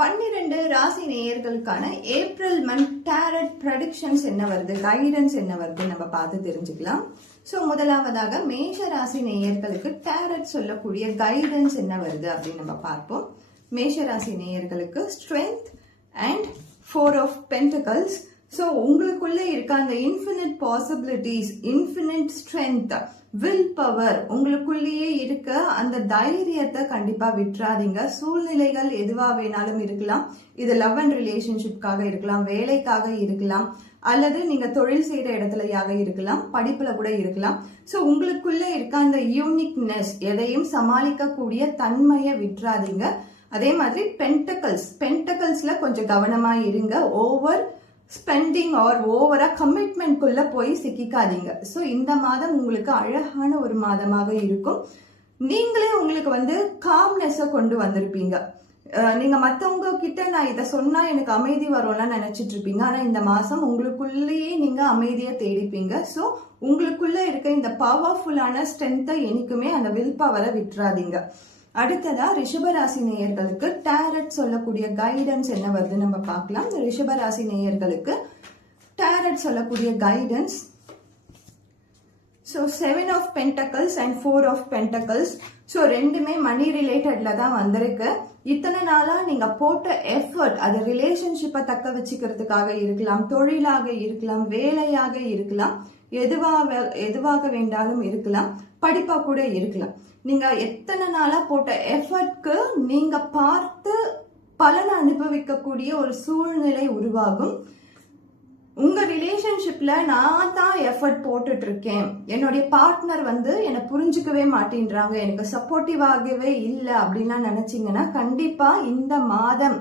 12 ராசி நேயர்களுக்கான April month target predictions என்ன வருது, கைடன்ஸ் என்ன வருது நம்ம பார்த்து தெரிஞ்சுக்கலாம். ஸோ முதலாவதாக மேஷ ராசி நேயர்களுக்கு டாரட் சொல்லக்கூடிய கைடன்ஸ் என்ன வருது அப்படின்னு நம்ம பார்ப்போம். மேஷ ராசி நேயர்களுக்கு strength and 4 of pentacles. So உங்களுக்குள்ள இருக்க அந்த infinite possibilities, infinite strength, will power, உங்களுக்குள்ளேயே இருக்க அந்த தைரியத்தை கண்டிப்பா விட்டுறாதீங்க. சூழ்நிலைகள் எதுவா வேணாலும் இருக்கலாம். இது லவ் அண்ட் ரிலேஷன்ஷிப்காக இருக்கலாம், வேலைக்காக இருக்கலாம், அல்லது நீங்க தொழில் செய்யற இடத்துலயாக இருக்கலாம், படிப்புல கூட இருக்கலாம். ஸோ உங்களுக்குள்ள இருக்க அந்த யூனிக்னஸ், எதையும் சமாளிக்கக்கூடிய தன்மையை விட்டுறாதீங்க. அதே மாதிரி பென்டகல்ஸ்ல கொஞ்சம் கவனமா இருங்க. ஓவர் ஸ்பெண்டிங் ஆர் ஓவரா கமிட்மெண்ட்குள்ள போய் சிக்காதீங்க. ஸோ இந்த மாதம் உங்களுக்கு அழகான ஒரு மாதமாக இருக்கும். நீங்களே உங்களுக்கு காம்னஸை கொண்டு வந்திருப்பீங்க. நீங்க மற்றவங்க கிட்ட நான் இதை சொன்னா எனக்கு அமைதி வரும்லாம் நினைச்சிட்டு இருப்பீங்க. ஆனா இந்த மாசம் உங்களுக்குள்ளேயே நீங்க அமைதியை தேடிப்பீங்க. ஸோ உங்களுக்குள்ள இருக்க இந்த பவர்ஃபுல்லான ஸ்ட்ரென்த்தை என்னைக்குமே அந்த வில் பவரை விட்டுறாதீங்க. அடுத்ததா ரிஷபராசி நேயர்களுக்கு டாரட் சொல்லக்கூடிய கைடன்ஸ் என்ன வருது நம்ம பார்க்கலாம். இந்த ரிஷபராசி நேயர்களுக்கு டாரட் சொல்லக்கூடிய guidance, so 7 of pentacles and 4 of pentacles. So ரெண்டுமே மணி ரிலேட்டட்ல தான் வந்திருக்கு. இத்தனை நாளா நீங்க போட்ட எஃபர்ட், அது ரிலேஷன்ஷிப்பை தக்க வச்சுக்கிறதுக்காக இருக்கலாம், தொழிலாக இருக்கலாம், வேலையாக இருக்கலாம், எதுவாக வேண்டாலும் இருக்கலாம், படிப்பா கூட இருக்கலாம். நீங்க எத்தனை நாளா போட்ட எஃபர்ட்க்கு நீங்க பார்த்து பலனை அனுபவிக்கக்கூடிய ஒரு சூழ்நிலை உருவாகும். உங்க ரிலேஷன்ஷிப்ல நான் தான் எஃபர்ட் போட்டுட்டு இருக்கேன், என்னுடைய பார்ட்னர் என்னை புரிஞ்சுக்கவே மாட்டேன்றாங்க, எனக்கு சப்போர்ட்டிவாகவே இல்லை அப்படின்லாம் நினைச்சீங்கன்னா கண்டிப்பா இந்த மாதம்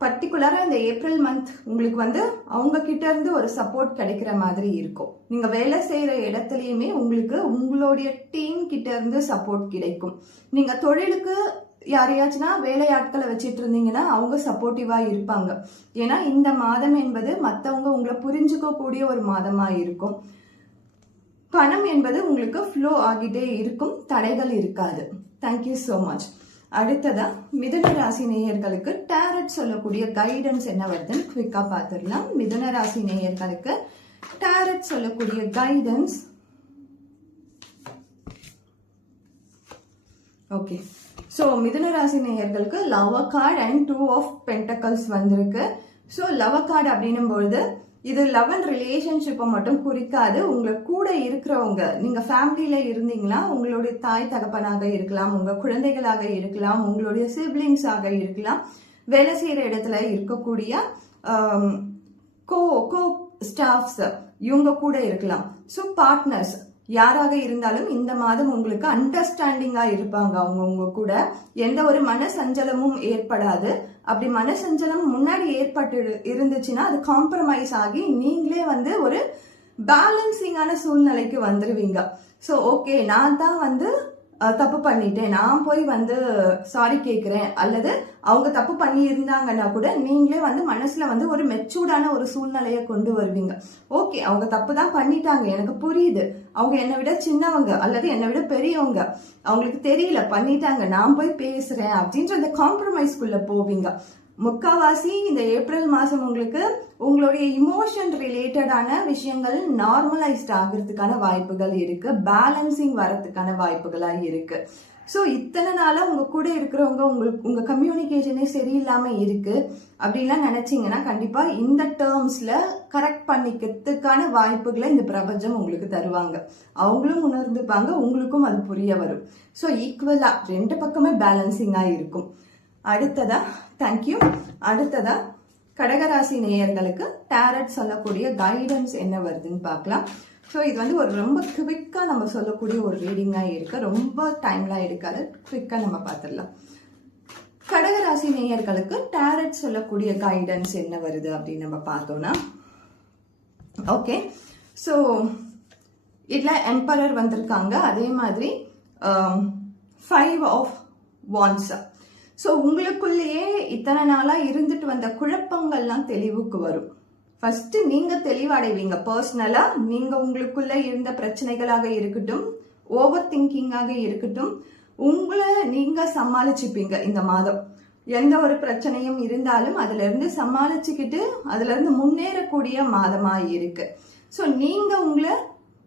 பர்டிகுலரா இந்த ஏப்ரல் மந்த் உங்களுக்கு அவங்க கிட்ட இருந்து ஒரு சப்போர்ட் கிடைக்கிற மாதிரி இருக்கும். நீங்க வேலை செய்யற இடத்துலயுமே உங்களுக்கு உங்களுடைய டீம் கிட்ட இருந்து சப்போர்ட் கிடைக்கும். நீங்க தொழிலுக்கு யாரையாச்சுன்னா வேலையாட்களை வச்சிட்டு இருந்தீங்கன்னா அவங்க சப்போர்ட்டிவா இருப்பாங்க. ஏன்னா இந்த மாதம் என்பது மற்றவங்க உங்களை புரிஞ்சுக்க கூடிய ஒரு மாதமா இருக்கும். பணம் என்பது உங்களுக்கு ஃப்ளோ ஆகிட்டே இருக்கும், தடைகள் இருக்காது. Thank you so much. அடுத்ததா மிதுன ராசி நேயர்களுக்கு டாரட் சொல்லக்கூடிய கைடன்ஸ் என்ன வருதுன்னு குவிக்கா பார்த்துடலாம். மிதுன ராசி நேயர்களுக்கு டாரட் சொல்லக்கூடிய கைடன்ஸ், ஓகே. ஸோ மிதுன ராசி நேயர்களுக்கு love card and 2 of pentacles வந்திருக்கு. ஸோ லவ் கார்டு அப்படின்னும் பொழுது இது லவ் அண்ட் ரிலேஷன்ஷிப்பை மட்டும் குறிக்காது. உங்களுக்கு கூட இருக்கிறவங்க, நீங்க ஃபேமிலியில இருந்தீங்கன்னா உங்களுடைய தாய் தகப்பனாக இருக்கலாம், உங்க குழந்தைகளாக இருக்கலாம், உங்களுடைய சிப்ளிங்ஸாக இருக்கலாம், வேலை செய்யற இடத்துல இருக்கக்கூடிய கோ ஸ்டாஃப்ஸ் இவங்க கூட இருக்கலாம். ஸோ பார்ட்னர்ஸ் யாராக இருந்தாலும் இந்த மாதம் உங்களுக்கு அண்டர்ஸ்டாண்டிங்கா இருப்பாங்க. அவங்க உங்க கூட எந்த ஒரு மனசஞ்சலமும் ஏற்படாது. அப்படி மனசஞ்சலம் முன்னாடி ஏற்பட்டு இருந்துச்சுன்னா அது காம்ப்ரமைஸ் ஆகி நீங்களே ஒரு பேலன்சிங்கான சூழ்நிலைக்கு வந்துருவீங்க. ஸோ ஓகே, நான் தான் தப்பு பண்ணிட்டேன், நான் போய் சாரி கேட்கிறேன், அல்லது அவங்க தப்பு பண்ணி இருந்தாங்கன்னா கூட நீங்களே மனசுல ஒரு மெச்சூர்டான ஒரு சூழ்நிலையை கொண்டு வருவீங்க. ஓகே, அவங்க தப்பு தான் பண்ணிட்டாங்க, எனக்கு புரியுது, அவங்க என்னை விட சின்னவங்க அல்லது என்னை விட பெரியவங்க, அவங்களுக்கு தெரியல பண்ணிட்டாங்க, நான் போய் பேசுறேன் அப்படின்ற அந்த காம்ப்ரமைஸ்குள்ள போவீங்க. முக்காவாசி இந்த ஏப்ரல் மாசம் உங்களுக்கு உங்களுடைய இமோஷன் ரிலேட்டடான விஷயங்கள் நார்மலைஸ்ட் ஆகிறதுக்கான வாய்ப்புகள் இருக்கு, பேலன்சிங் வரதுக்கான வாய்ப்புகளா இருக்கு. ஸோ இத்தனை நாளா உங்க கூட இருக்கிறவங்க உங்க கம்யூனிகேஷனே சரியில்லாம இருக்கு அப்படின்லாம் நினைச்சீங்கன்னா கண்டிப்பா இந்த டேர்ம்ஸ்ல கரெக்ட் பண்ணிக்கிறதுக்கான வாய்ப்புகளை இந்த பிரபஞ்சம் உங்களுக்கு தருவாங்க. அவங்களும் உணர்ந்துப்பாங்க, உங்களுக்கும் அது புரிய வரும். ஸோ ஈக்குவலா ரெண்டு பக்கமே பேலன்சிங்கா இருக்கும். அடுத்ததா தேங்க்யூ. அடுத்ததா கடகராசி நேயர்களுக்கு டாரட் சொல்லக்கூடிய கைடன்ஸ் என்ன வருதுன்னு பார்க்கலாம். ஸோ இது ஒரு ரொம்ப குவிக்கா நம்ம சொல்லக்கூடிய ஒரு ரீடிங்கா இருக்கு, ரொம்ப டைம்லாம் எடுக்காது, குவிக்கா நம்ம பார்த்துடலாம். கடகராசி நேயர்களுக்கு டாரட் சொல்லக்கூடிய கைடன்ஸ் என்ன வருது அப்படின்னு நம்ம பார்த்தோம்னா, ஓகே. ஸோ இதுல எம்பரர் வந்திருக்காங்க, அதே மாதிரி 5 ஆஃப் வாண்ட்ஸ். ஸோ உங்களுக்குள்ளேயே இத்தனை நாளா இருந்துட்டு வந்த குழப்பங்கள்லாம் தெளிவுக்கு வரும். ஃபர்ஸ்ட் நீங்க தெளிவடைவீங்க. பர்சனலா நீங்க உங்களுக்குள்ள இருந்த பிரச்சனைகளாக இருக்கட்டும், ஓவர் திங்கிங்காக இருக்கட்டும், உங்களை நீங்க சமாளிச்சுப்பீங்க இந்த மாதம். எந்த ஒரு பிரச்சனையும் இருந்தாலும் அதுல இருந்து சமாளிச்சுக்கிட்டு அதுல இருந்து முன்னேறக்கூடிய மாதமா இருக்கு. ஸோ நீங்க உங்களை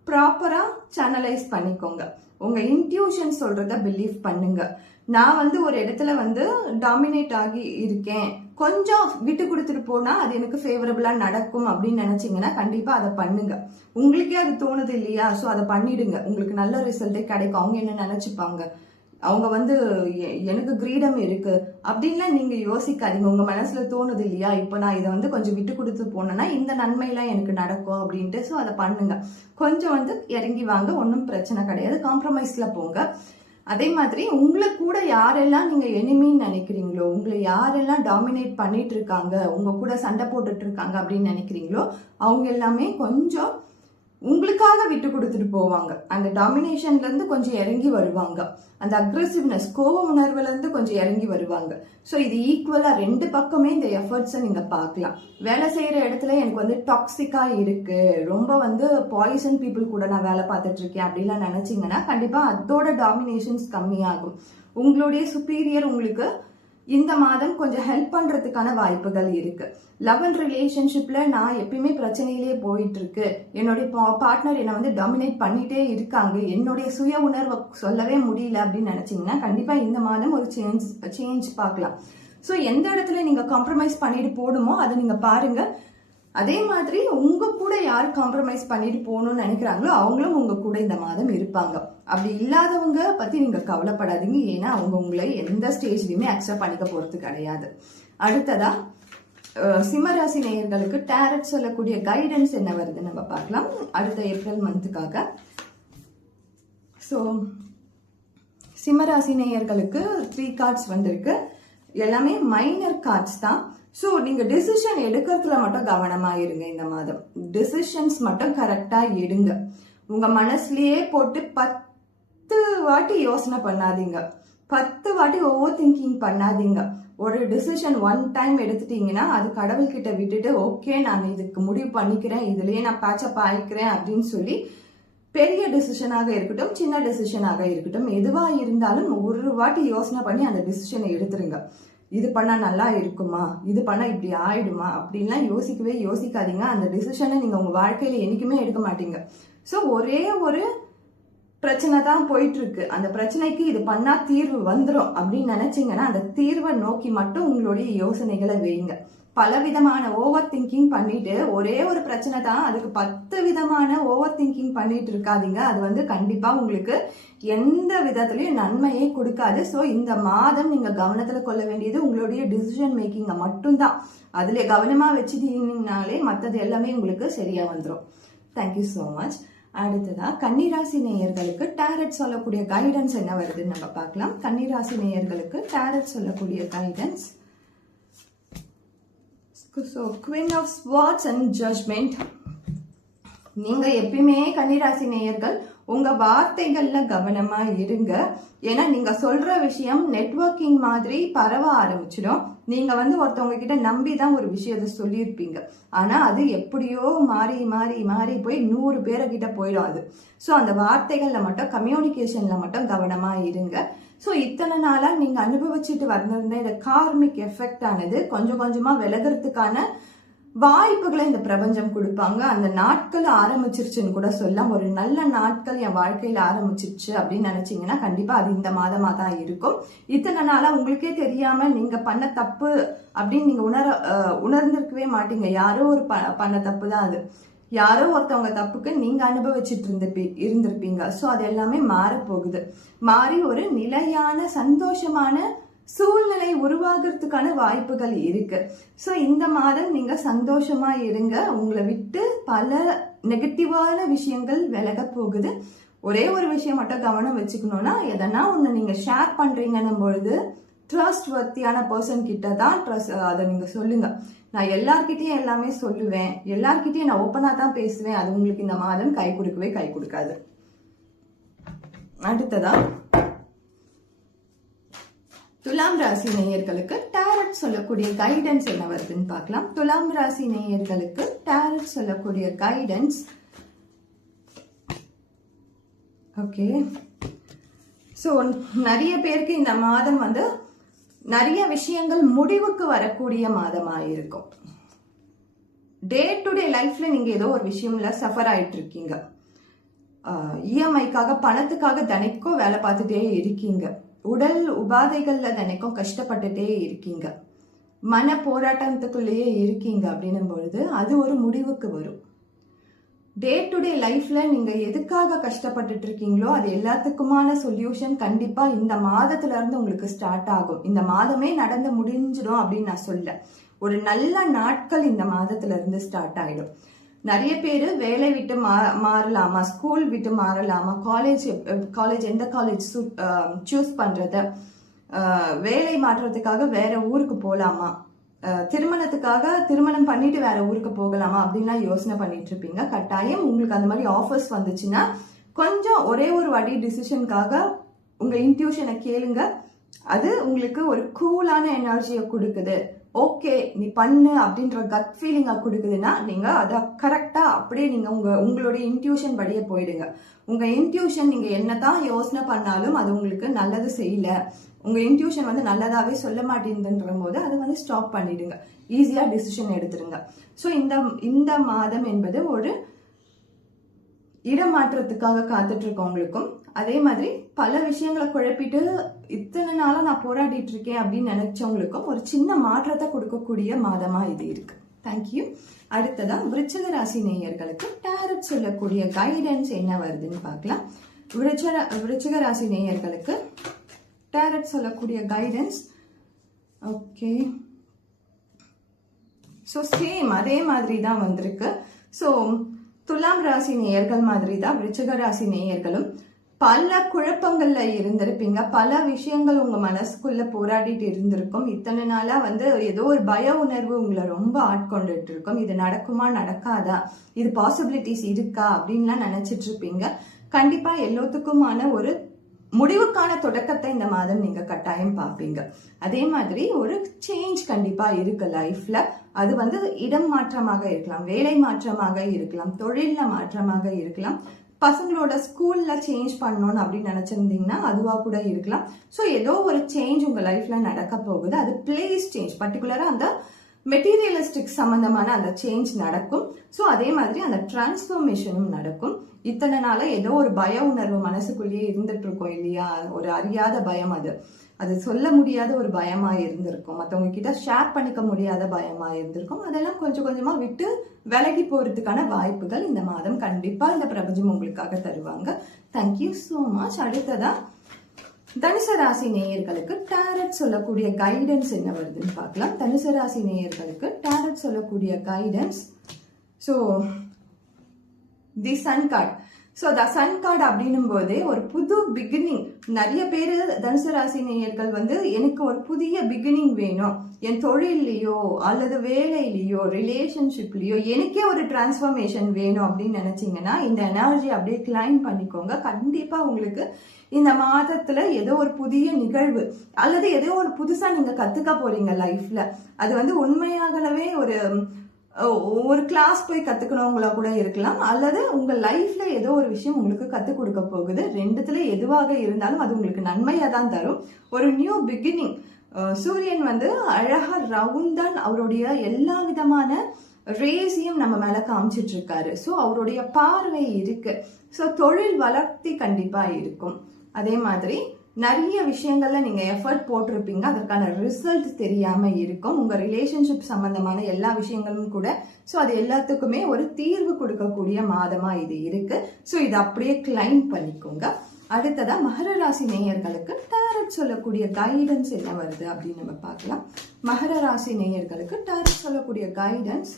ப்ராப்பரா சேனலைஸ் பண்ணிக்கோங்க. உங்க இன்ட்யூஷன் சொல்றத பிலீவ் பண்ணுங்க. நான் வந்து ஒரு இடத்துல வந்து டாமினேட் ஆகி இருக்கேன், கொஞ்சம் விட்டு கொடுத்துட்டு போனா அது எனக்கு ஃபேவரபிளா நடக்கும் அப்படின்னு நினைச்சீங்கன்னா கண்டிப்பா அதை பண்ணுங்க. உங்களுக்கே அது தோணுது இல்லையா, ஸோ அதை பண்ணிடுங்க. உங்களுக்கு நல்ல ரிசல்ட்டே கிடைக்கும். அவங்க என்ன நினைச்சுப்பாங்க, அவங்க வந்து எனக்கு கிரீடம் இருக்கு அப்படின்லாம் நீங்க யோசிக்காதீங்க. உங்க மனசுல தோணுது இல்லையா, இப்போ நான் இதை வந்து கொஞ்சம் விட்டு கொடுத்து போனேன்னா இந்த நன்மையெல்லாம் எனக்கு நடக்கும் அப்படின்ட்டு. ஸோ அதை பண்ணுங்க. கொஞ்சம் வந்து இறங்கி வாங்க, ஒன்றும் பிரச்சனை கிடையாது. காம்ப்ரமைஸ்ல போங்க. அதே மாதிரி உங்களை கூட யாரெல்லாம் நீங்க எனிமின்னு நினைக்கிறீங்களோ, உங்களை யாரெல்லாம் டாமினேட் பண்ணிட்டு இருக்காங்க, உங்க கூட சண்டை போட்டுட்டு இருக்காங்க அப்படின்னு நினைக்கிறீங்களோ, அவங்க எல்லாமே கொஞ்சம் உங்களுக்காக விட்டு கொடுத்துட்டு போவாங்க. அந்த டாமினேஷன்ல இருந்து கொஞ்சம் இறங்கி வருவாங்க. அந்த அக்ரெசிவ்னஸ், கோப உணர்வுல இருந்து கொஞ்சம் இறங்கி வருவாங்க. ஸோ இது ஈக்குவலா ரெண்டு பக்கமே இந்த எஃபர்ட்ஸை நீங்க பார்க்கலாம். வேலை செய்யற இடத்துல எனக்கு வந்து டாக்ஸிக்கா இருக்கு, ரொம்ப வந்து பாய்சன் பீப்புள் கூட நான் வேலை பார்த்துட்டு இருக்கேன் அப்படிலாம் நினைச்சீங்கன்னா கண்டிப்பா அதோட டாமினேஷன்ஸ் கம்மியாகும். உங்களுடைய சுப்பீரியர் உங்களுக்கு இந்த மாதம் கொஞ்சம் ஹெல்ப் பண்றதுக்கான வாய்ப்புகள் இருக்கு. லவ் அண்ட் ரிலேஷன்ஷிப்ல நான் எப்பயுமே பிரச்சனையிலேயே போயிட்டு இருக்கு, என்னுடைய பார்ட்னர் என்னை வந்து டாமினேட் பண்ணிட்டே இருக்காங்க, என்னுடைய சுய உணர்வை சொல்லவே முடியல அப்படின்னு நினைச்சீங்கன்னா கண்டிப்பா இந்த மாதம் ஒரு சேஞ்ச் பார்க்கலாம். ஸோ எந்த இடத்துல நீங்க காம்ப்ரமைஸ் பண்ணிட்டு போடுமோ அதை நீங்க பாருங்க. அதே மாதிரி உங்க கூட யார் காம்ப்ரமைஸ் பண்ணிட்டு போகணும்னு நினைக்கிறாங்களோ அவங்களும் உங்க கூட இந்த மாதம் இருப்பாங்க. அப்படி இல்லாதவங்க பத்தி நீங்க கவலைப்படாதீங்க, ஏன்னா அவங்க உங்களை எந்த ஸ்டேஜ்லயுமே அக்செப்ட் பண்ணிக்க போறது கிடையாது. அடுத்ததா சிம்மராசி நேயர்களுக்கு டேரட் சொல்லக்கூடிய கைடன்ஸ் என்ன வருது நம்ம பார்க்கலாம் அடுத்த ஏப்ரல் மந்த்துக்காக. ஸோ சிம்மராசி நேயர்களுக்கு 3 கார்ட்ஸ் வந்திருக்கு. எல்லாமே மைனர் கார்ட்ஸ் தான். ஸோ நீங்க டிசிஷன் எடுக்கிறதுல மட்டும் கவனமா இருங்க. இந்த மாதம் டிசிஷன்ஸ் மட்டும் கரெக்டா எடுங்க. உங்க மனசுலயே போட்டு 10 வாட்டி யோசனை பண்ணாதீங்க, 10 வாட்டி ஓவர் திங்கிங் பண்ணாதீங்க. ஒரு டிசிஷன் 1 டைம் எடுத்துட்டீங்கன்னா அது கடவுள்கிட்ட விட்டுட்டு ஓகே நான் இதுக்கு முடிவு பண்ணிக்கிறேன், இதுலயே நான் பேச்சப் ஆயிக்கிறேன் அப்படின்னு சொல்லி பெரிய டிசிஷனாக இருக்கட்டும் சின்ன டிசிஷனாக இருக்கட்டும் எதுவா இருந்தாலும் ஒரு வாட்டி யோசனை பண்ணி அந்த டிசிஷனை எடுத்துருங்க. இது பண்ணா நல்லா இருக்குமா, இது பண்ணா இப்படி ஆயிடுமா அப்படின்லாம் யோசிக்காதீங்க. அந்த டிசிஷனை நீங்க உங்க வாழ்க்கையில என்னைக்குமே எடுக்க மாட்டீங்க. ஸோ ஒரே ஒரு பிரச்சனை தான் போயிட்டு இருக்கு, அந்த பிரச்சனைக்கு இது பண்ணா தீர்வு வந்துடும் அப்படின்னு நினைச்சீங்கன்னா அந்த தீர்வை நோக்கி மட்டும் உங்களுடைய யோசனைகளை வைங்க. பலவிதமான ஓவர் திங்கிங் பண்ணிட்டு ஒரே ஒரு பிரச்சனை தான் அதுக்கு 10 விதமான ஓவர் திங்கிங் பண்ணிட்டு இருக்காதீங்க. அது வந்து கண்டிப்பா உங்களுக்கு எந்த விதத்திலயும் நன்மையே கொடுக்காது. ஸோ இந்த மாதம் நீங்க கவனத்துல கொள்ள வேண்டியது உங்களுடைய டிசிஷன் மேக்கிங்க மட்டும்தான். அதுல கவனமா வச்சுட்டீங்கனாலே மற்றது எல்லாமே உங்களுக்கு சரியா வந்துடும். Thank you so much. அடுத்ததா கன்னிராசி நேயர்களுக்கு டேரட் சொல்லக்கூடிய கைடன்ஸ் என்ன வருதுன்னு நம்ம பார்க்கலாம். கன்னிராசி நேயர்களுக்கு டேரட் சொல்லக்கூடிய guidance. So, Queen of Swords and Judgment. நீங்க எப்பயுமே கன்னிராசி நேயர்கள் உங்க வார்த்தைகள்ல கவனமா இருங்க. ஏன்னா நீங்க சொல்ற விஷயம் நெட்வொர்க்கிங் மாதிரி பரவ ஆரம்பிச்சிடும். நீங்க வந்து ஒருத்தவங்க கிட்ட நம்பிதான் ஒரு விஷயத்த சொல்லியிருப்பீங்க, ஆனா அது எப்படியோ மாறி மாறி மாறி போய் 100 பேர்கிட்ட போயிடும் அது. ஸோ அந்த வார்த்தைகள்ல மட்டும் கம்யூனிகேஷன்ல மட்டும் கவனமா இருங்க. ஸோ இத்தனை நாளா நீங்க அனுபவிச்சுட்டு வந்திருந்த இந்த கார்மிக் எஃபெக்ட் ஆனது கொஞ்சம் கொஞ்சமா விலகிறதுக்கான வாய்ப்புகளை இந்த பிரபஞ்சம் கொடுப்பாங்க. அந்த நாட்கள் ஆரம்பிச்சிருச்சுன்னு கூட சொல்லலாம். ஒரு நல்ல நாட்கள் என் வாழ்க்கையில ஆரம்பிச்சிருச்சு அப்படின்னு நினைச்சீங்கன்னா கண்டிப்பா அது இந்த மாதமா தான் இருக்கும். இத்தனை நாளா உங்களுக்கே தெரியாம நீங்க பண்ண தப்பு அப்படின்னு நீங்க உணர்ந்திருக்கவே மாட்டீங்க. யாரோ ஒரு பண்ண தப்பு தான் அது, யாரோ ஒருத்தவங்க தப்புக்கு நீங்க அனுபவிச்சுட்டு இருந்திருப்பீங்க. ஸோ அது எல்லாமே மாறப்போகுது. மாறி ஒரு நிலையான சந்தோஷமான சூழ்நிலை உருவாகிறதுக்கான வாய்ப்புகள் இருக்கு. ஸோ இந்த மாதம் நீங்க சந்தோஷமா இருங்க. உங்களை விட்டு பல நெகட்டிவான விஷயங்கள் விலக போகுது. ஒரே ஒரு விஷயம் மட்டும் கவனம் வச்சுக்கணும்னா, எதனா ஒன்று நீங்க ஷேர் பண்றீங்கன்னும் பொழுது ட்ரஸ்ட் வர்த்தியான பர்சன் கிட்ட தான் அதை நீங்க சொல்லுங்க. நான் எல்லார்கிட்டயும் எல்லாமே சொல்லுவேன், எல்லார்கிட்டயும் நான் ஓப்பனா தான் பேசுவேன், அது உங்களுக்கு இந்த மாதம் கை கொடுக்காது. அடுத்ததா துலாம் ராசி நேயர்களுக்கு டேரட் சொல்லக்கூடிய கைடன்ஸ் என்ன வருதுன்னு பார்க்கலாம். துலாம் ராசி நேயர்களுக்கு டேரட் சொல்லக்கூடிய கைடன்ஸ். ஓகே, ஸோ நிறைய பேருக்கு இந்த மாதம் வந்து நிறைய விஷயங்கள் முடிவுக்கு வரக்கூடிய மாதமா இருக்கும். டே டு டே லைஃப்ல நீங்க ஏதோ ஒரு விஷயம்ல சஃபர் ஆயிட்டு இருக்கீங்க. இஎம்ஐக்காக பணத்துக்காக தினைக்கும் வேலை பார்த்துட்டே இருக்கீங்க. உடல் உபாதைகள்ல தினைக்கும் கஷ்டப்பட்டுட்டே இருக்கீங்க. மன போராட்டத்துக்குள்ளேயே இருக்கீங்க அப்படின்னும் பொழுது அது ஒரு முடிவுக்கு வரும். டே டு டே லைஃப்ல நீங்க எதுக்காக கஷ்டப்பட்டுட்டு இருக்கீங்களோ அது எல்லாத்துக்குமான சொல்யூஷன் கண்டிப்பா இந்த மாதத்துல இருந்து உங்களுக்கு ஸ்டார்ட் ஆகும். இந்த மாதமே நடந்து முடிஞ்சிடும் அப்படின்னு நான் சொல்ல, ஒரு நல்ல நாட்கள் இந்த மாதத்துல இருந்து ஸ்டார்ட் ஆயிடும். நிறைய பேர் வேலை விட்டு மாறலாமா, ஸ்கூல் விட்டு மாறலாமா, காலேஜ் எந்த காலேஜ் சூஸ் பண்றத, வேலை மாற்றத்துக்காக வேற ஊருக்கு போலாமா, திருமணத்துக்காக திருமணம் பண்ணிட்டு வேற ஊருக்கு போகலாமா அப்படின்லாம் யோசனை பண்ணிட்டு இருப்பீங்க. கட்டாயம் உங்களுக்கு அந்த மாதிரி ஆஃபர்ஸ் வந்துச்சுன்னா கொஞ்சம் ஒரே ஒரு வாட்டி டிசிஷனுக்காக உங்க இன்ட்யூஷனை கேளுங்க. அது உங்களுக்கு ஒரு கூலான எனர்ஜியை கொடுக்குது, ஓகே நீ பண்ணு அப்படின்ற கட் ஃபீலிங்கா கொடுக்குதுன்னா நீங்க அதை கரெக்டா அப்படியே நீங்க உங்களுடைய இன்ட்யூஷன் படியே போயிடுங்க. உங்க இன்ட்யூஷன் நீங்க என்னதான் யோசனை பண்ணாலும் அது உங்களுக்கு நல்லது செய்யல, உங்க இன்ட்யூஷன் வந்து நல்லதாவே சொல்ல மாட்டேங்குதுன்ற போது அதை வந்து ஸ்டாப் பண்ணிடுங்க, ஈஸியா டிசிஷன் எடுத்துருங்க. ஸோ இந்த மாதம் என்பது ஒரு இடமாற்றத்துக்காக காத்துட்டு இருக்கவங்களுக்கும், அதே மாதிரி பல விஷயங்களை குழப்பிட்டு இத்தனை நாளா நான் போராடிட்டு இருக்கேன் அப்படின்னு நினைச்சவங்களுக்கும் ஒரு சின்ன மாற்றத்தை கொடுக்கக்கூடிய மாதமா இது இருக்கு. தேங்க்யூ. அடுத்ததா விருச்சிக ராசி நேயர்களுக்கு டாரட் சொல்லக்கூடிய கைடன்ஸ் என்ன வருதுன்னு பார்க்கலாம். விருச்சிக ராசி நேயர்களுக்கு டாரட் சொல்லக்கூடிய கைடன்ஸ் ஓகே. ஸோ சேம் அதே மாதிரி தான் வந்திருக்கு. ஸோ துலாம் ராசி நேயர்கள் மாதிரி தான் விருச்சிக ராசி நேயர்களும் பல குழப்பங்கள்ல இருந்திருப்பீங்க. பல விஷயங்கள் உங்க மனசுக்குள்ள போராடிட்டு இருந்திருக்கும். இத்தனை நாளா வந்து ஏதோ ஒரு பய உணர்வு உங்களை ரொம்ப ஆட்கொண்டுட்டு இருக்கும். இது நடக்குமா நடக்காதா, இது பாசிபிலிட்டிஸ் இருக்கா அப்படின்லாம் நினைச்சிட்டு இருப்பீங்க. கண்டிப்பா எல்லாத்துக்குமான ஒரு முடிவுக்கான தொடக்கத்தை இந்த மாதம் நீங்க கட்டாயம் பார்ப்பீங்க. அதே மாதிரி ஒரு சேஞ்ச் கண்டிப்பா இருக்கு லைஃப்ல. அது வந்து இடம் மாற்றமாக இருக்கலாம், வேலை மாற்றமாக இருக்கலாம், தொழில்ல மாற்றமாக இருக்கலாம், பசங்களோட ஸ்கூல்ல சேஞ்ச் பண்ணணும் அப்படின்னு நினைச்சிருந்தீங்கன்னா அதுவா கூட இருக்கலாம். ஸோ ஏதோ ஒரு சேஞ்ச் உங்க லைஃப்ல நடக்க போகுது. அது பிளேஸ் சேஞ்ச், பர்டிகுலரா அந்த மெட்டீரியலிஸ்டிக் சம்பந்தமான அந்த சேஞ்ச் நடக்கும். ஸோ அதே மாதிரி அந்த டிரான்ஸ்ஃபர்மேஷனும் நடக்கும். இத்தனை நாள ஏதோ ஒரு பய உணர்வு மனசுக்குள்ளேயே இருந்துட்டு இருக்கோம் இல்லையா, ஒரு அறியாத பயம், அது சொல்ல முடியாத ஒரு பயமா இருந்திருக்கும், மற்றவங்க கிட்ட ஷேர் பண்ணிக்க முடியாத பயமா இருந்திருக்கும். அதெல்லாம் கொஞ்சம் கொஞ்சமா விட்டு விலகி போறதுக்கான வாய்ப்புகள் இந்த மாதம் கண்டிப்பா இந்த பிரபஞ்சம் உங்களுக்காக தருவாங்க. Thank you so much. அடுத்ததா தனுசு ராசி நேயர்களுக்கு டாரட் சொல்லக்கூடிய கைடன்ஸ் என்ன வருதுன்னு பார்க்கலாம். தனுசு ராசி நேயர்களுக்கு டாரட் சொல்லக்கூடிய guidance. So the sun card. So the sun card அப்படின்னும் போதே ஒரு புது பிகினிங். நிறைய பேர் தனுசு ராசி நேயர்கள் வந்து எனக்கு ஒரு புதிய பிகினிங் வேணும், என் தொழிலையோ அல்லது வேலையிலையோ ரிலேஷன்ஷிப்லயோ எனக்கே ஒரு டிரான்ஸ்ஃபர்மேஷன் வேணும் அப்படின்னு நினைச்சீங்கன்னா இந்த எனர்ஜி அப்படியே கிளைம் பண்ணிக்கோங்க. கண்டிப்பா உங்களுக்கு இந்த மாதத்துல ஏதோ ஒரு புதிய நிகழ்வு அல்லது ஏதோ ஒரு புதுசா நீங்க கத்துக்க போறீங்க லைஃப்ல. அது வந்து உண்மையாகவே ஒரு கிளாஸ் போய் கத்துக்கணுங்களா கூட இருக்கலாம், அல்லது உங்க லைஃப்ல ஏதோ ஒரு விஷயம் உங்களுக்கு கத்துக் கொடுக்க போகுது. ரெண்டுத்துல எதுவாக இருந்தாலும் அது உங்களுக்கு நன்மையா தான் தரும். ஒரு நியூ பிகினிங். சூரியன் வந்து அழகா ரவுண்டான் அவருடைய எல்லா விதமான ரேஸையும் நம்ம மேல காமிச்சிட்டு இருக்காரு. ஸோ அவருடைய பார்வை இருக்கு. ஸோ தொழில் வளர்ச்சி கண்டிப்பா இருக்கும். அதே மாதிரி நிறைய விஷயங்கள்ல நீங்க எஃபர்ட் போட்டிருப்பீங்க, அதற்கான ரிசல்ட் தெரியாம இருக்கும். உங்க ரிலேஷன்ஷிப் சம்பந்தமான எல்லா விஷயங்களும் கூட. ஸோ அது எல்லாத்துக்குமே ஒரு தீர்வு கொடுக்கக்கூடிய மாதமா இது இருக்கு. ஸோ இது அப்படியே கிளைம் பண்ணிக்கோங்க. அடுத்ததா மகர ராசி நேயர்களுக்கு டாரட் சொல்லக்கூடிய கைடன்ஸ் என்ன வருது அப்படின்னு நம்ம பார்க்கலாம். மகர ராசி நேயர்களுக்கு டாரட் சொல்லக்கூடிய guidance.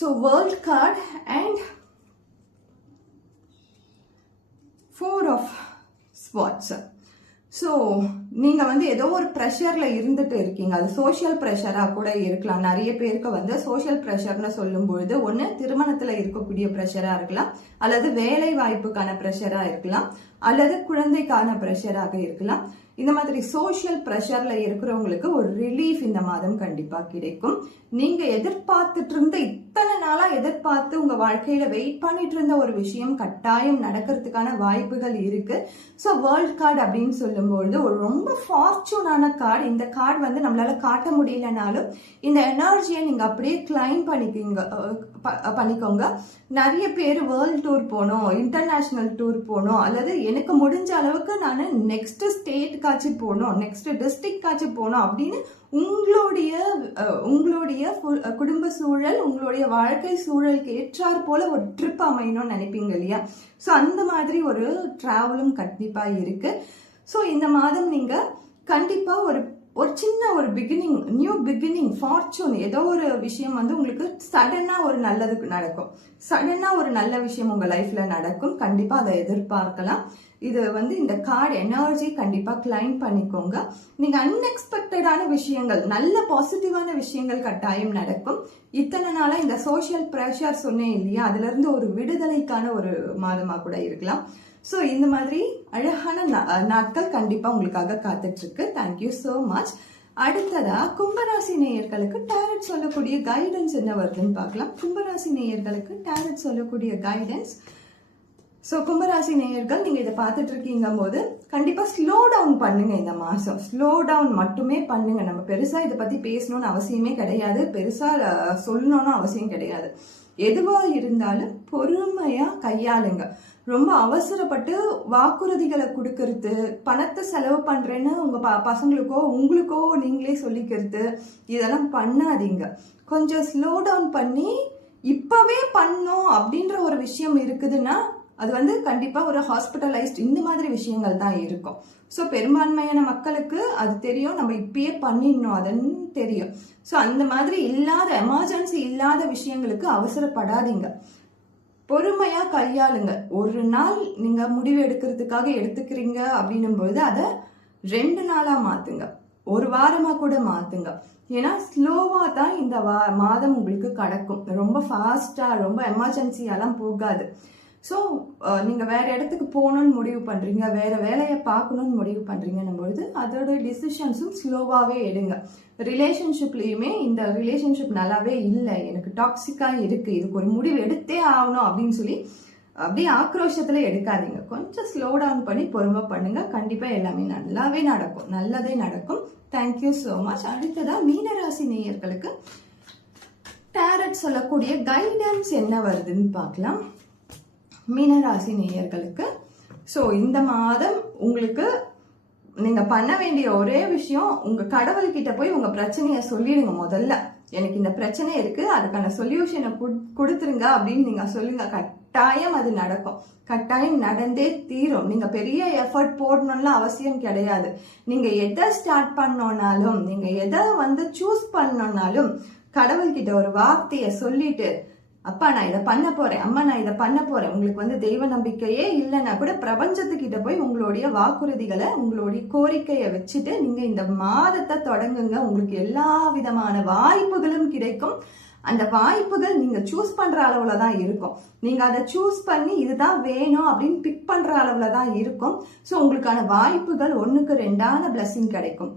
So world card and 4 of swords. So நீங்க வந்து ஏதோ ஒரு ப்ரெஷர்ல இருந்துட்டு இருக்கீங்க. அது சோஷியல் ப்ரெஷரா கூட இருக்கலாம். நிறைய பேருக்கு வந்து சோஷியல் ப்ரெஷர்னு சொல்லும் பொழுது ஒன்று திருமணத்துல இருக்கக்கூடிய ப்ரெஷரா இருக்கலாம், அல்லது வேலை வாய்ப்புக்கான ப்ரெஷரா இருக்கலாம், அல்லது குழந்தைக்கான ப்ரெஷராக இருக்கலாம். இந்த மாதிரி சோஷியல் ப்ரெஷர்ல இருக்கிறவங்களுக்கு ஒரு ரிலீஃப் இந்த மாதம் கண்டிப்பா கிடைக்கும். நீங்க எதிர்பார்த்துட்டு இருந்த இத்தனை நாளா எதிர்பார்த்து உங்க வாழ்க்கையில வெயிட் பண்ணிட்டு இருந்த ஒரு விஷயம் கட்டாயம் நடக்கிறதுக்கான வாய்ப்புகள் இருக்கு. ஸோ வேர்ல்ட் கார்டு அப்படின்னு சொல்லும்போது ஒரு ரொம்ப ஃபார்ச்சூனான கார்டு. இந்த கார்டு வந்து நம்மளால காட்ட முடியலனாலும் இந்த எனர்ஜியை நீங்க அப்படியே கிளைம் பண்ணிக்கோங்க. நிறைய பேர் வேர்ல்ட் டூர் போனோம், இன்டர்நேஷனல் டூர் போனோம், அல்லது எனக்கு முடிஞ்ச அளவுக்கு நான் நெக்ஸ்ட் ஸ்டேட் காட்சி போனோம், நெக்ஸ்ட் டிஸ்ட்ரிக்ட் காட்சி போனோம் அப்படின்னு உங்களுடைய குடும்ப சூழல், உங்களுடைய வாழ்க்கை சூழலுக்கு ஏற்றாற் போல ஒரு ட்ரிப் அமையணும்னு நினைப்பீங்க இல்லையா? ஸோ அந்த மாதிரி ஒரு டிராவலும் கண்டிப்பா இருக்கு. ஸோ இந்த மாதம் நீங்க கண்டிப்பா ஒரு சின்ன ஒரு பிகினிங், நியூ பிகினிங், ஃபார்ச்சூன், ஏதோ ஒரு விஷயம் வந்து உங்களுக்கு சடனா ஒரு நல்லதுக்கு நடக்கும். சடனா ஒரு நல்ல விஷயம் உங்க லைஃப்ல நடக்கும். கண்டிப்பா அதை எதிர்பார்க்கலாம். இது வந்து இந்த கார்டு எனர்ஜி கண்டிப்பா கிளைம் பண்ணிக்கோங்க. நீங்க அன்எக்ஸ்பெக்டடான விஷயங்கள், நல்ல பாசிட்டிவான விஷயங்கள் கட்டாயம் நடக்கும். இத்தனை நாளா இந்த சோஷியல் ப்ரெஷர் சொன்னேன் இல்லையா, அதுல இருந்து ஒரு விடுதலைக்கான ஒரு மாதமா கூட இருக்கலாம். ஸோ இந்த மாதிரி அழகான நாட்கள் கண்டிப்பா உங்களுக்காக காத்துட்டு இருக்கு. Thank you so much. அடுத்ததா கும்பராசி நேயர்களுக்கு டேரட் சொல்லக்கூடிய கைடன்ஸ் என்ன வருதுன்னு பார்க்கலாம். கும்பராசி நேயர்களுக்கு டேரட் சொல்லக்கூடிய கைடன்ஸ். ஸோ கும்பராசி நேயர்கள், நீங்க இதை பார்த்துட்டு இருக்கீங்க போது கண்டிப்பா ஸ்லோ டவுன் பண்ணுங்க. இந்த மாசம் ஸ்லோ டவுன் மட்டுமே பண்ணுங்க. நம்ம பெருசா இதை பத்தி பேசணும்னு அவசியமே கிடையாது, பெருசா சொல்லணும்னு அவசியம் கிடையாது. எதுவா இருந்தாலும் பொறுமையா கையாளுங்க. ரொம்ப அவசரப்பட்டு வாக்குறுதிகளை கொடுக்கறது, பணத்தை செலவு பண்றேன்னு உங்க பசங்களுக்கோ உங்களுக்கோ நீங்களே சொல்லிக்கிறது, இதெல்லாம் பண்ணாதீங்க. கொஞ்சம் ஸ்லோ டவுன் பண்ணி இப்பவே பண்ணோம் அப்படின்ற ஒரு விஷயம் இருக்குதுன்னா அது வந்து கண்டிப்பா ஒரு ஹாஸ்பிட்டலைஸ்ட் இந்த மாதிரி விஷயங்கள் தான் இருக்கும். ஸோ பெரும்பான்மையான மக்களுக்கு அது தெரியும், நம்ம இப்பயே பண்ணிடணும் அதுன்னு தெரியும். ஸோ அந்த மாதிரி இல்லாத எமர்ஜென்சி இல்லாத விஷயங்களுக்கு அவசரப்படாதீங்க. பொறுமையா கையாளுங்க. ஒரு நாள் நீங்க முடிவு எடுக்கிறதுக்காக எடுத்துக்கிறீங்க அப்படின்னும் போது அதை 2 நாளா மாத்துங்க, ஒரு வாரமா கூட மாத்துங்க. ஏன்னா ஸ்லோவா தான் இந்த மாதம் உங்களுக்கு கடக்கும். ரொம்ப ஃபாஸ்டா, ரொம்ப எமர்ஜென்சியாலாம் போகாது. ஸோ நீங்க வேற இடத்துக்கு போகணும்னு முடிவு பண்றீங்க, வேற வேலையை பார்க்கணும்னு முடிவு பண்றீங்கன்னும் பொழுது அதோட டிசிஷன்ஸும் ஸ்லோவாவே எடுங்க. ரிலேஷன்ஷிப்லயுமே இந்த ரிலேஷன்ஷிப் நல்லாவே இல்லை, எனக்கு டாக்ஸிக்கா இருக்கு, இதுக்கு ஒரு முடிவு எடுத்தே ஆகணும் அப்படின்னு சொல்லி அப்படியே ஆக்ரோஷத்துல எடுக்காதீங்க. கொஞ்சம் ஸ்லோ டவுன் பண்ணி பொறுமை பண்ணுங்க. கண்டிப்பா எல்லாமே நல்லாவே நடக்கும், நல்லதே நடக்கும். Thank you so much. அடுத்ததா மீனராசி நேயர்களுக்கு டேரட் சொல்லக்கூடிய கைடன்ஸ் என்ன வருதுன்னு பார்க்கலாம். மீனராசி நேயர்களுக்கு ஸோ இந்த மாதம் உங்களுக்கு நீங்க பண்ண வேண்டிய ஒரே விஷயம், உங்க கடவுள் கிட்ட போய் உங்க பிரச்சனையை சொல்லிடுங்க. முதல்ல எனக்கு இந்த பிரச்சனை இருக்கு, அதுக்கான சொல்யூஷனை கொடுத்துருங்க அப்படின்னு நீங்க சொல்லுங்க. கட்டாயம் அது நடக்கும், கட்டாயம் நடந்தே தீரும். நீங்க பெரிய எஃபர்ட் போடணும்னு அவசியம் கிடையாது. நீங்க எதை ஸ்டார்ட் பண்ணோம்னாலும், நீங்க எதை வந்து சூஸ் பண்ணோம்னாலும் கடவுள்கிட்ட ஒரு வார்த்தையை சொல்லிட்டு, அப்பா நான் இதை பண்ண போறேன், அம்மா நான் இதை பண்ண போறேன், உங்களுக்கு வந்து தெய்வ நம்பிக்கையே இல்லைன்னா கூட பிரபஞ்சத்துக்கிட்ட போய் உங்களுடைய வாக்குறுதிகளை, உங்களுடைய கோரிக்கையை வச்சுட்டு நீங்க இந்த மாதத்தை தொடங்குங்க. உங்களுக்கு எல்லா விதமான வாய்ப்புகளும் கிடைக்கும். அந்த வாய்ப்புகள் நீங்க சூஸ் பண்ற அளவுல தான் இருக்கும். நீங்க அதை சூஸ் பண்ணி இதுதான் வேணும் அப்படின்னு பிக் பண்ற அளவுல தான் இருக்கும். ஸோ உங்களுக்கான வாய்ப்புகள் 1க்கு 2 பிளஸிங் கிடைக்கும்.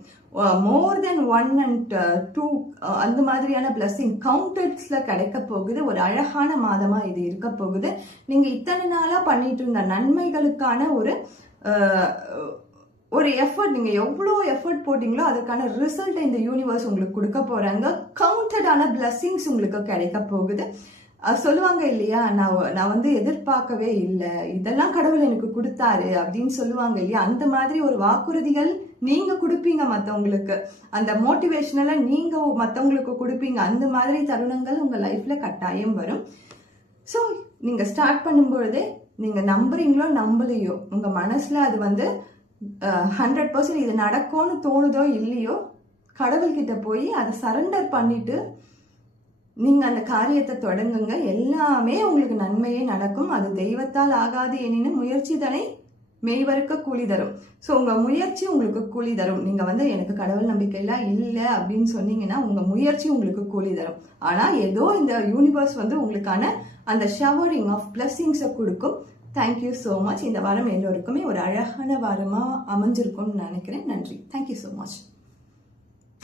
மோர் தென் 1 and 2 அந்த மாதிரியான பிளஸிங் கவுண்டர்ஸ்ல கிடைக்க போகுது. ஒரு அழகான மாதமா இது இருக்க போகுது. நீங்க இத்தனை நாளா பண்ணிட்டு இருந்த நன்மைகளுக்கான ஒரு எஃபர்ட், நீங்க எவ்வளோ எஃபர்ட் போட்டீங்களோ அதுக்கான ரிசல்ட் இந்த யூனிவர்ஸ் உங்களுக்கு கொடுக்க போறாங்க. கவுண்டடான பிளஸிங்ஸ் உங்களுக்கு கிடைக்க போகுது. சொல்லுவாங்க இல்லையா, நான் வந்து எதிர்பார்க்கவே இல்லை, இதெல்லாம் கடவுள் எனக்கு கொடுத்தாரு அப்படின்னு சொல்லுவாங்க இல்லையா, அந்த மாதிரி ஒரு வாக்குறுதிகள் நீங்க கொடுப்பீங்க மற்றவங்களுக்கு. அந்த மோட்டிவேஷனல நீங்க மற்றவங்களுக்கு கொடுப்பீங்க. அந்த மாதிரி தருணங்கள் உங்க லைஃப்ல கட்டாயம் வரும். ஸோ நீங்க ஸ்டார்ட் பண்ணும்பொழுதே நீங்க நம்புறீங்களோ நம்பலையோ, உங்க மனசுல அது வந்து 100% இது நடக்கும்னு தோணுதோ இல்லையோ, கடவுள்கிட்ட போய் அதை சரண்டர் பண்ணிட்டு நீங்க அந்த காரியத்தை தொடங்குங்க. எல்லாமே உங்களுக்கு நன்மையே நடக்கும். அது தெய்வத்தால் ஆகாது எனினும் முயற்சி தானே மெய்வருக்க கூலி தரும். ஸோ உங்க முயற்சி உங்களுக்கு கூலி தரும். நீங்க வந்து எனக்கு கடவுள் நம்பிக்கையெல்லாம் இல்லை அப்படின்னு சொன்னீங்கன்னா உங்க முயற்சி உங்களுக்கு கூலி தரும். ஆனா ஏதோ இந்த யூனிவர்ஸ் வந்து உங்களுக்கான அந்த ஷவரிங் ஆஃப் பிளஸிங்ஸை கொடுக்கும். Thank you so much. இந்த வாரம் எல்லோருக்குமே ஒரு அழகான வாரமா அமைஞ்சிருக்கும்னு நினைக்கிறேன். நன்றி. Thank you so much.